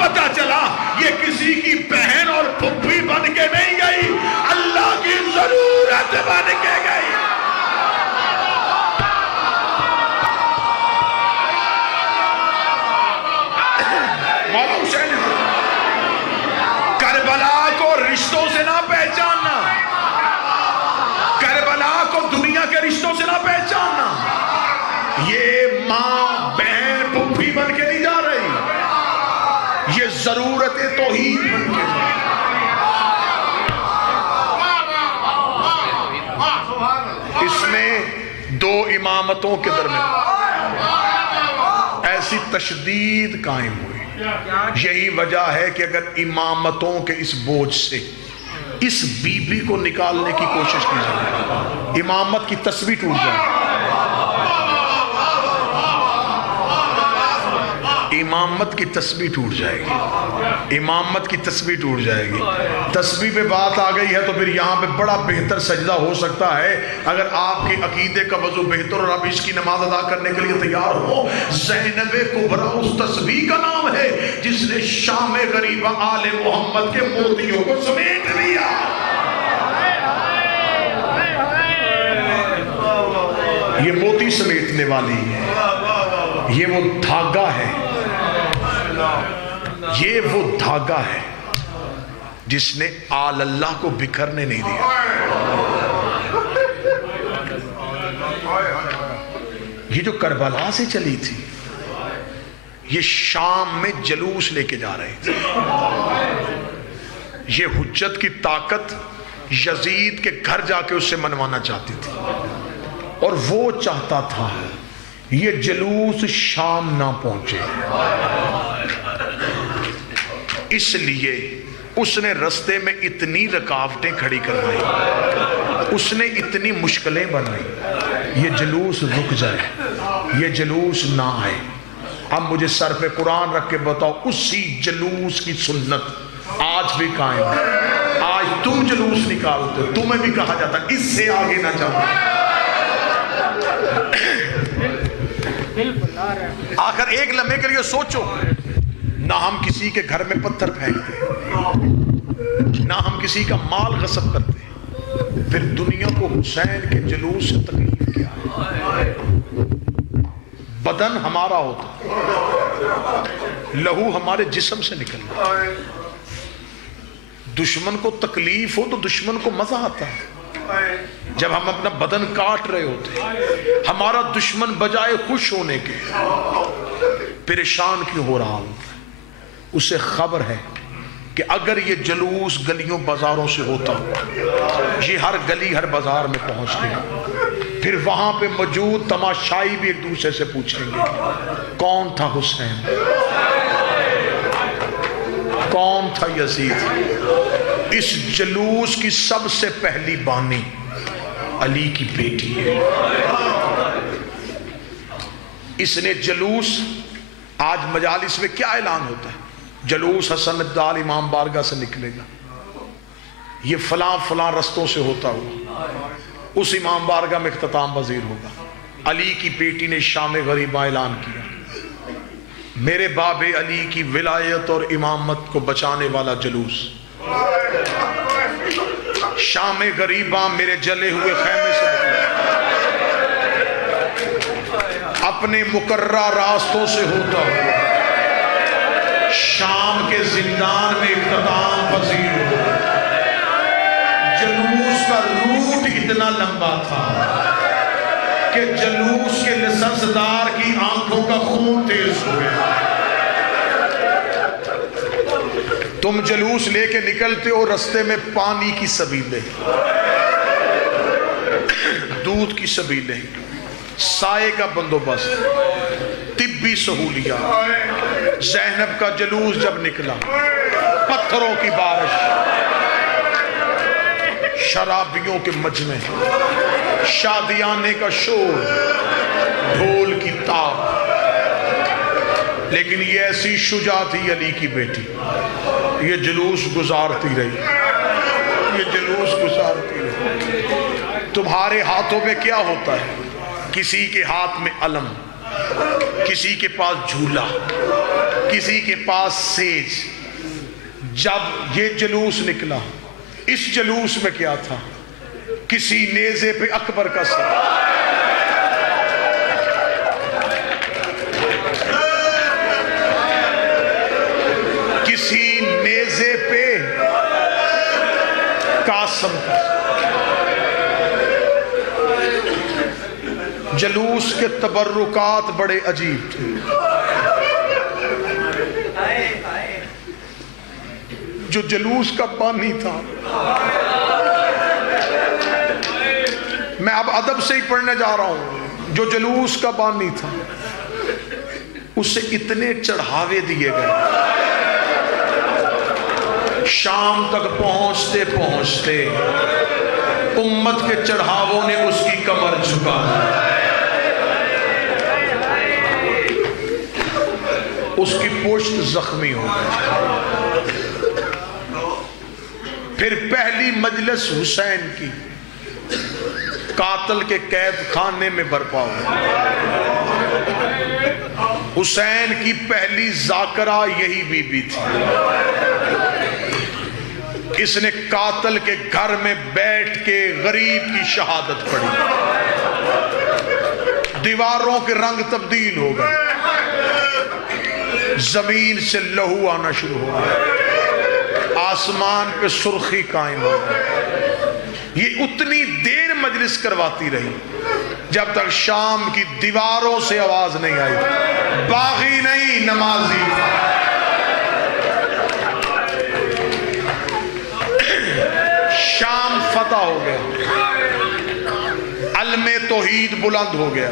پتا چلا یہ کسی کی بہن اور پھپھی بن کے نہیں گئی، اللہ کی ضرورت بن کے گئی۔ مولا حسین کربلا کو رشتوں سے نہ پہچاننا، کربلا کو دنیا کے رشتوں سے نہ پہچاننا، یہ ماں بہن پھپھی بن کے نہیں جا رہی، یہ ضرورت توحید بن کے جا رہی۔ اس میں دو امامتوں کے درمیان ایسی تشدید قائم ہوئی، یہی وجہ ہے کہ اگر امامتوں کے اس بوجھ سے اس بی بی کو نکالنے کی کوشش کی جائے، امامت کی تسبیح ٹوٹ جائے، امامت کی تسبیح ٹوٹ جائے گی، امامت کی تسبیح ٹوٹ جائے گی۔ تسبیح پہ بات آ گئی ہے تو پھر یہاں پہ بڑا بہتر سجدہ ہو سکتا ہے اگر آپ کے عقیدے کا وضو بہتر اور آپ اس کی نماز ادا کرنے کے لیے تیار ہو۔ زینب کبریٰ اس تسبیح کا نام ہے جس نے شام غریبہ آل محمد کے موتیوں کو سمیٹ لیا۔ یہ موتی سمیٹنے والی ہے، یہ وہ دھاگا ہے، یہ وہ دھاگا ہے جس نے آل اللہ کو بکھرنے نہیں دیا۔ یہ جو کربلا سے چلی تھی، یہ شام میں جلوس لے کے جا رہے تھے، یہ حجت کی طاقت یزید کے گھر جا کے اسے منوانا چاہتی تھی، اور وہ چاہتا تھا یہ جلوس شام نہ پہنچے، اس لیے اس نے رستے میں اتنی رکاوٹیں کھڑی کروائی، اس نے اتنی مشکلیں بنائی، یہ جلوس رک جائے، یہ جلوس نہ آئے۔ اب مجھے سر پہ قرآن رکھ کے بتاؤ، اسی جلوس کی سنت آج بھی قائم ہے۔ آج تم جلوس نکالتے ہو، تمہیں بھی کہا جاتا اس سے آگے نہ جاؤ۔ آخر ایک لمحے کے لیے سوچو، نہ ہم کسی کے گھر میں پتھر پھینکتے، نہ ہم کسی کا مال غصب کرتے، پھر دنیا کو حسین کے جلوس سے تکلیف کیا ہے؟ بدن ہمارا ہوتا، لہو ہمارے جسم سے نکلتا، دشمن کو تکلیف ہو تو دشمن کو مزہ آتا ہے۔ جب ہم اپنا بدن کاٹ رہے ہوتے، ہمارا دشمن بجائے خوش ہونے کے پریشان کیوں ہو رہا ہوتا ہے؟ اسے خبر ہے کہ اگر یہ جلوس گلیوں بازاروں سے ہوتا، یہ ہر گلی ہر بازار میں پہنچ گیا، پھر وہاں پہ موجود تماشائی بھی ایک دوسرے سے پوچھیں گے کون تھا حسین، کون تھا یزید۔ اس جلوس کی سب سے پہلی بانی علی کی بیٹی ہے۔ اس نے جلوس، آج مجالس میں کیا اعلان ہوتا ہے؟ جلوس حسن ابدال امام بارگاہ سے نکلے گا، یہ فلاں فلاں رستوں سے ہوتا ہوا اس امام بارگاہ میں اختتام پذیر ہوگا۔ علی کی بیٹی نے شام غریبہ اعلان کیا، میرے باب علی کی ولایت اور امامت کو بچانے والا جلوس شام غریبہ میرے جلے ہوئے خیمے سے اپنے مقررہ راستوں سے ہوتا ہوا شام کے زندان میں اختتام پذیر ہوا۔ جلوس کا روٹ اتنا لمبا تھا کہ جلوس کے لسنسدار کی آنکھوں کا خون تیز ہو گیا۔ تم جلوس لے کے نکلتے ہو، رستے میں پانی کی سبیلیں، دودھ کی سبیلیں، سائے کا بندوبست، طبی سہولیات۔ زینب کا جلوس جب نکلا، پتھروں کی بارش، شرابیوں کے مجمع، شادیانے کا شور، ڈھول کی تاب، لیکن یہ ایسی شجاع تھی علی کی بیٹی، یہ جلوس گزارتی رہی، یہ جلوس گزارتی رہی۔ تمہارے ہاتھوں میں کیا ہوتا ہے؟ کسی کے ہاتھ میں علم، کسی کے پاس جھولا، کسی کے پاس سیج. جب یہ جلوس نکلا، اس جلوس میں کیا تھا؟ کسی نیزے پہ اکبر کا سر، کسی نیزے پہ قاسم کا سر. جلوس کے تبرکات بڑے عجیب تھے. جو جلوس کا بانی تھا، میں اب ادب سے ہی پڑھنے جا رہا ہوں، جو جلوس کا بانی تھا اسے اتنے چڑھاوے دیے گئے، شام تک پہنچتے پہنچتے امت کے چڑھاووں نے اس کی کمر جھکا دی، اس کی پشت زخمی ہو گئی. پھر پہلی مجلس حسین کی قاتل کے قید خانے میں برپا ہوئی. حسین کی پہلی ذاکرہ یہی بی بی تھی. اس نے قاتل کے گھر میں بیٹھ کے غریب کی شہادت پڑھی. دیواروں کے رنگ تبدیل ہو گئے، زمین سے لہو آنا شروع ہو گیا، آسمان پہ سرخی قائم ہو گئی. یہ اتنی دیر مجلس کرواتی رہی جب تک شام کی دیواروں سے آواز نہیں آئی، باغی نہیں نمازی. شام فتح ہو گیا، علم توحید بلند ہو گیا،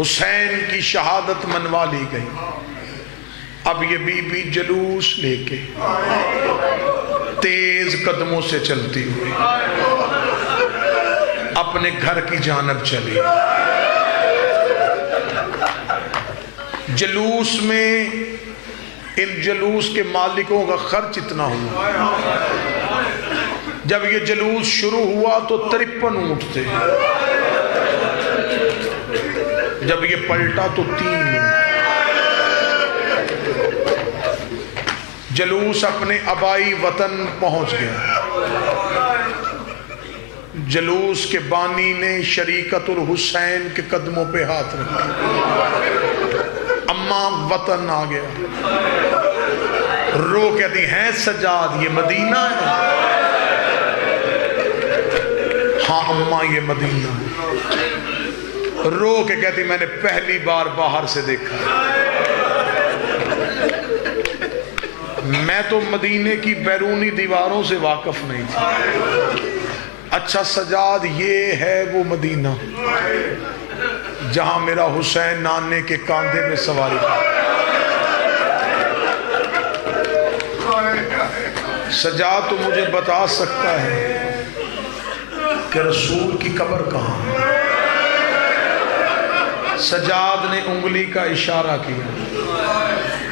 حسین کی شہادت منوا لی گئی. اب یہ بی بی جلوس لے کے تیز قدموں سے چلتی ہوئی اپنے گھر کی جانب چلی. جلوس میں ان جلوس کے مالکوں کا خرچ اتنا ہوا. جب یہ جلوس شروع ہوا تو 53 اونٹ تھے، جب یہ پلٹا تو 3 اونٹ. جلوس اپنے آبائی وطن پہنچ گیا. جلوس کے بانی نے شریکت الحسین کے قدموں پہ ہاتھ رکھا. اماں وطن آ گیا، رو کہتی ہیں سجاد یہ مدینہ ہے؟ ہاں اماں یہ مدینہ ہے. رو کے کہتی میں نے پہلی بار باہر سے دیکھا، میں تو مدینے کی بیرونی دیواروں سے واقف نہیں تھا. اچھا سجاد یہ ہے وہ مدینہ جہاں میرا حسین نانے کے کاندھے میں سواری تھا. سجاد تو مجھے بتا سکتا ہے کہ رسول کی قبر کہاں ہے؟ سجاد نے انگلی کا اشارہ کیا.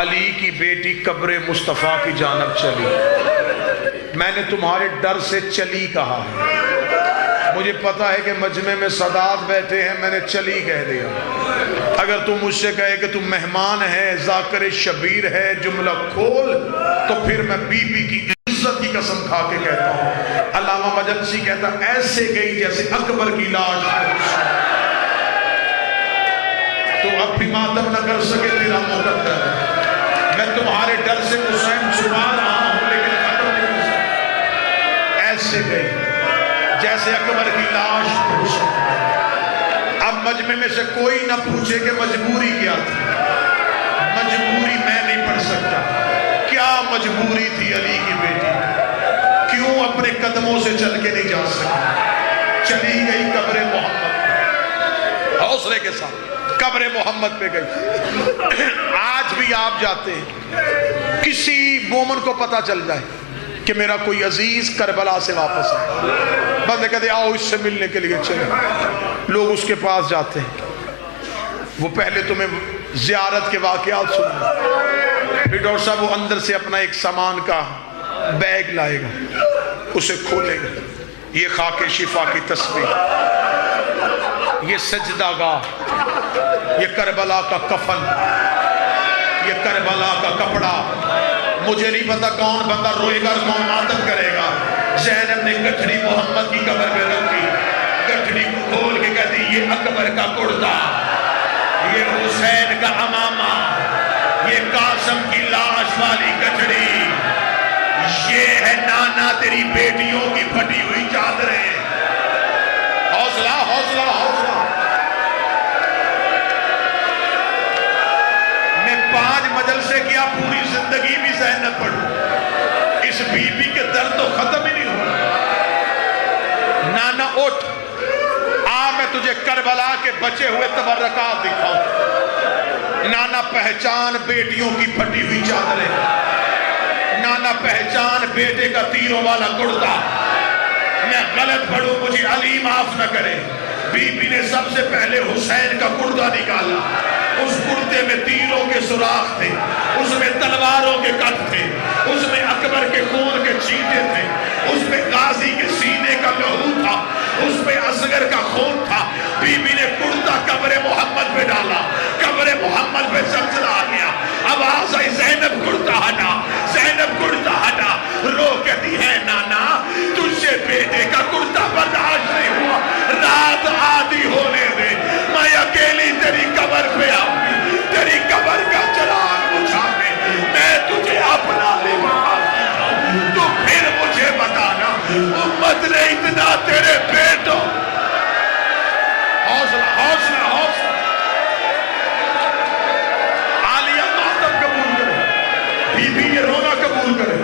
علی کی بیٹی قبر مصطفیٰ کی جانب چلی. میں نے تمہارے ڈر سے چلی کہا ہے، مجھے پتا ہے کہ مجمع میں سادات بیٹھے ہیں، میں نے چلی کہہ دیا. اگر تم مجھ سے کہے کہ تم مہمان ہے، ذاکر شبیر ہے، جملہ کھول، تو پھر میں بی بی کی عزت کی قسم کھا کے کہتا ہوں. علامہ مجلسی کہتا ایسے گئی جیسے اکبر کی لاش. تو اب بھی ماتم نہ کر سکے تیرا مقدر ہے. میں تمہارے ڈر سے حسین چھپا رہا ہوں لیکن ختم نہیں ہو سکتا. ایسے گئی جیسے اکبر کی لاش. اب مجمع میں سے کوئی نہ پوچھے کہ مجبوری کیا تھی. مجبوری میں نہیں پڑھ سکتا. کیا مجبوری تھی علی کی بیٹی؟ کیوں اپنے قدموں سے چل کے نہیں جا سکتی؟ چلی گئی قبر محمد، حوصلے کے ساتھ قبر محمد پہ گئی. آج بھی آپ جاتے ہیں، کسی مومن کو پتا چل جائے کہ میرا کوئی عزیز کربلا سے واپس ہے، بندے کہتے آؤ اس سے ملنے کے لیے چلے. لوگ اس کے پاس جاتے ہیں، وہ پہلے تمہیں زیارت کے واقعات سنیں، پھر ڈاکٹر صاحب وہ اندر سے اپنا ایک سامان کا بیگ لائے گا، اسے کھولے گا. یہ خاک شفا کی تسبیح، یہ سجدہ گاہ، یہ کربلا کا کفن، یہ کربلا کا کپڑا مجھے نہیں پتا کون بندہ روئے گا اور کون ماتم کرے گا. زینب نے گٹھڑی محمد کی قبر پہ رکھی, گٹھڑی کو کھول کے کہتی یہ اکبر کا کرتا, یہ حسین کا امامہ, یہ قاسم کی لاش والی گٹھڑی, یہ ہے نانا تیری بیٹیوں کی پھٹی ہوئی چادریں. حوصلہ حوصلہ حوصلہ. میں 5 مجلسے کیا پوری زندگی بھی زینب پڑھوں, اس بی بی کے درد تو ختم ہی نہیں ہوا. نانا اٹھ, آ میں تجھے کربلا کے بچے ہوئے تبرکات دکھاؤں. نانا پہچان بیٹیوں کی پھٹی ہوئی چادریں, نانا پہچان بیٹے کا تیروں والا کرتا. میں غلط پڑھوں مجھے علی معاف نہ کرے. بی بی نے سب سے پہلے حسین کا کرتا نکالا, اس کرتے میں تیروں کے سوراخ تھے, اس میں تلواروں کے کٹ تھے, اس میں اکبر کے خون کے چیٹے تھے, اس میں غازی کے سینے کا لہو تھا, اس میں اصغر کا خون تھا. بی بی نے کرتا قبر محمد پہ ڈالا, قبر محمد پہ زلزلہ آ گیا, آواز آئی زینب کرتا ہٹا, زینب کرتا ہٹا. رو کہتی ہے نانا تجھ سے بیٹے کا کرتا برداشت نہیں ہوا, رات آدھی ہونے دے, میں اکیلی تیری قبر پہ آؤں گی, تیری قبر کا چراغ بجھانے میں تجھے اپنا لے بتاؤں, تو پھر مجھے بتانا امت نے اتنا تیرے بیٹوں. حوصلہ حوصلہ حوصلہ. عالیہ ماتم قبول کرے, بی بی یہ رونا قبول کرے.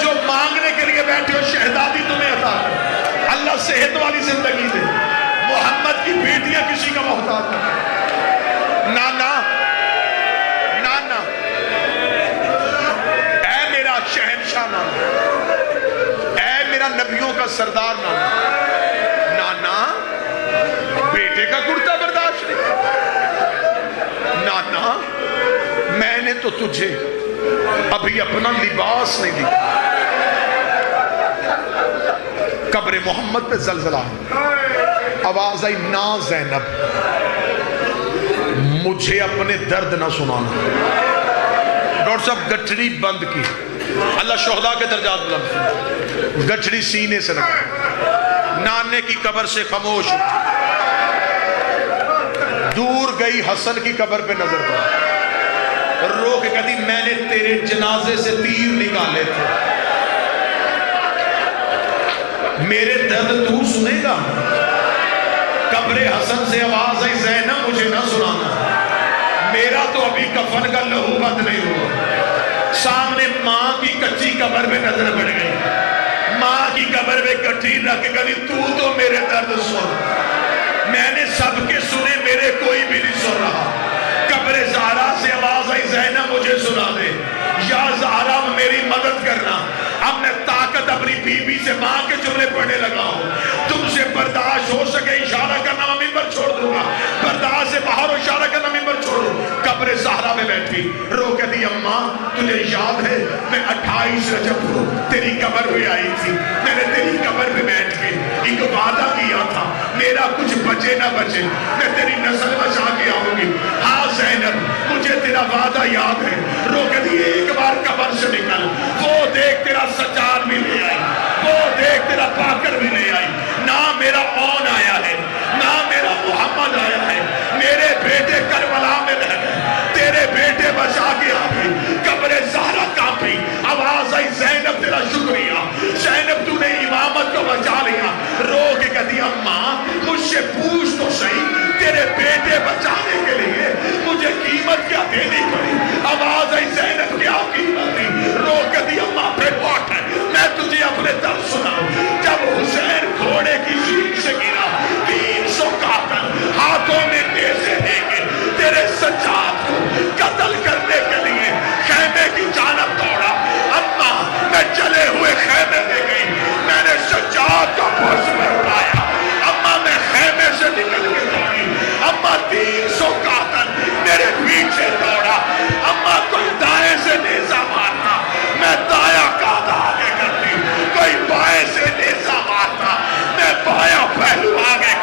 جو مانگنے کے لیے بیٹھے ہو شہزادی تمہیں عطا کرے, اللہ صحت والی زندگی دے, محمد کی بیٹیاں کسی کا محتاج نہ. نانا نانا اے میرا شہنشاہ نانا, اے میرا نبیوں کا سردار نانا, نانا بیٹے کا کرتا برداشت نہیں. نانا میں نے تو تجھے ابھی اپنا لباس نہیں دیا. قبر محمد پہ زلزلہ, آواز آئی نا زینب مجھے اپنے درد نہ سنانا. ڈاکٹر صاحب گٹھڑی بند کی, اللہ شہداء کے درجات بلند کی, گٹھڑی سینے سے لگا, نانے کی قبر سے خاموش اٹھی, دور گئی حسن کی قبر پہ نظر پڑا, رو کے کہتی میں نے تیرے جنازے سے تیر نکالے تھے, میرے درد تو سنے گا. قبر حسن سے آواز آئی زینب مجھے نہ سنانا, میرا تو ابھی کفن کا لہو بند نہیں ہوا. سامنے ماں کی کچی قبر پہ نظر پڑ گئی, ماں کی قبر پہ گٹھی رکھ کے کہتی تو میرے درد سن, میں نے سب کے سنے میرے کوئی بھی نہیں سن رہا. قبر زہرا سے آواز آئی زینب مجھے سنا دے, یا زہرا میری مدد کرنا, اب میں طاقت اپنی بی بی سے ماں کے جملے پڑھنے لگا ہوں, تم سے برداشت ہو سکے اشارہ کرنا میں ممبر چھوڑ دوں گا, برداشت سے باہر ہو اشارہ کرنا ممبر چھوڑوں. قبر زہرا میں بیٹھی رو کہتی اماں تجھے یاد ہے میں 28 رجب کو تیری قبر پہ آئی تھی, میں نے تیری قبر پہ بیٹھ کے ایک وعدہ کیا تھا میرا کچھ بچے نہ بچے میں تیری نسل بچا کے آؤں گی. ہاں زینب مجھے تیرا وعدہ یاد ہے. رو کہتی ایک بار قبر سے نکل, وہ دیکھ تیرا سجاد بھی لے آئی, وہ دیکھ تیرا پاکر بھی لے آئی, نہ میرا اون آیا ہے نہ میرا محمد آیا ہے, میرے بیٹے کربلا میں رہ گئے, تیرے بیٹے بچا کے آ گئے. قبر زہرا کانپی, آواز آئی زینب تیرا شکریہ, زینب تو نے امامت کو بچا لیا. رو کے کہتی اماں مجھ سے پوچھ تو صحیح تیرے بیٹے بچانے کے لیے مجھے قیمت کیا دینی پڑی. آواز آئی زینب کیا قیمت تھی. رو کہتی اماں پھر واٹ ہے میں تجھے اپنے درد سناؤں. جب حسین گھوڑے کی سیٹ سے گرا 300 قاتل ہاتھوں میں نیزے لے کے تیرے سجاد کو قتل کرنے کے لیے خیمے کی جانب دوڑا. اماں میں چلے ہوئے خیمے میں گئی, میں نے سجاد کا پرس میں اٹھایا, اماں میں خیمے سے نکل کے دوڑی, اماں 300 قاتل میرے پیچھے دوڑا, اماں کوئی دائیں سے نیزہ مارتا میں دایاں قادہ آگے کرتی, کوئی بائیں سے نیزہ مارتا میں بایاں پہلو آگے